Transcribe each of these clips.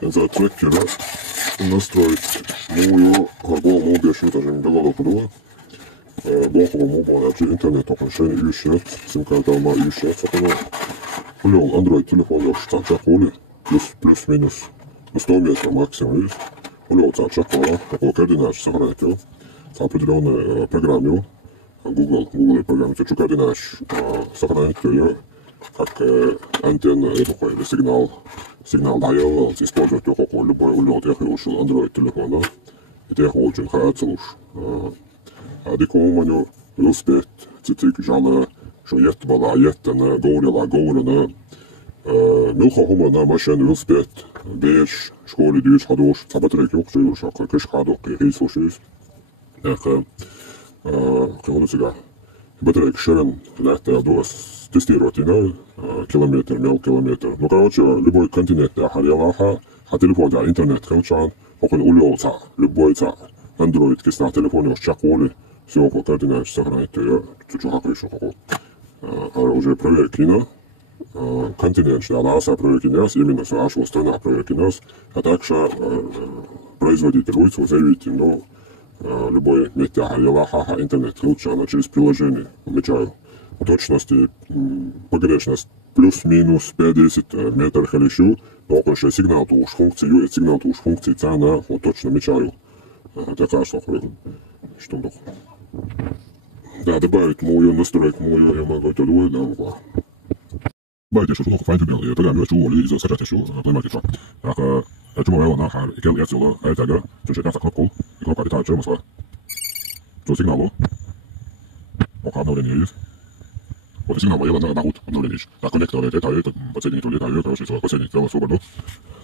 за трекера настроить мою горбовую бешеную даже не было куда. Блоковому мобильному интернет отношения ищет, сим-карта ма ищет, сакана. Улёл Android телефон штатчак ули, плюс-минус 100 метров максимум есть. Улёл цачак ула, такой координат сохранять его. С определенной программой Google программе цачу координат сохранять ее, как антенна, такой сигнал даял, использовать его как любой улёл тех ушел Android телефона. И тех очень хорошо уж. Дикуманю успеть цитик жала шоет бала еттана говорила милха хума на машин успеть беш школе дюш хадош сабатрек yok жил шака кеш хадок хейсушис так кого сега батрек шерен лата дос тестировать на километр мил километр ну короче любой континент харьялаха а телефон да интернет хэлчан около улёца любой ца Android кис на телефоне уж чаколи все координат сохранить ее чуть-чуть как еще какого уже проверки на континент да наса проверки нас именно наша страна проверки нас а также производитель улицу заявить но любой метеоха интернет лучше она через приложение отмечаю точности погрешность плюс-минус 50 метров или еще но конечно сигнал то уж функции цена вот точно отмечаю такая что что да, добавить мою настройку, мою я могу это делать, да, добавить еще только файн тюбел, и тогда я чувствую, и скачать еще, плеймаркет шаг. Так, я чувствую, на хар, и я сделал, а это я, чуть-чуть я кнопку, и кнопка летает, чем масла. Что сигналу? Пока обновление есть. Вот и сигнал моего на нахуй обновление. Так, коннектор, это, подсоединить улетаю, короче, подсоединить, сделал свободу.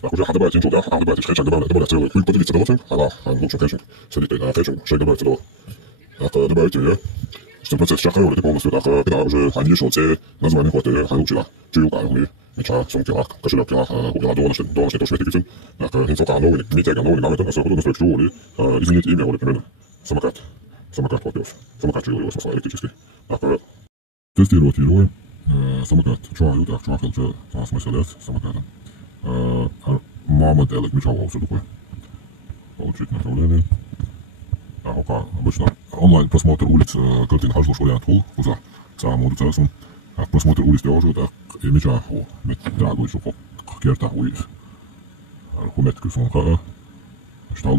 Так, уже добавить ничего, да, добавить хэшек, добавить целый квик, поделиться долларом, лучше хэшек, садить на хэшек, шейк добавить доллар. Так, добавить ее. Что процесс шаха уже полностью так, когда уже они шел все название хватает, они учила, чуюка, мы меча, сумкилах, кошелек килах, купила доллар, то шведский так, инфока новый, митяга новый, нам это особенно настройки чули, изменить имя, вот, примерно, самокат вот пес, самокат чули его смысла электрический, так, тестировать его, самокат, чую, так, чувак, это смысл есть, самоката, мама делает, меча, все такое, получить направление. Обычно онлайн просмотр улиц картин хожу вариант хол за самому процессом просмотр улиц тоже так и меча да лучше как керта улиц хумет кусонка что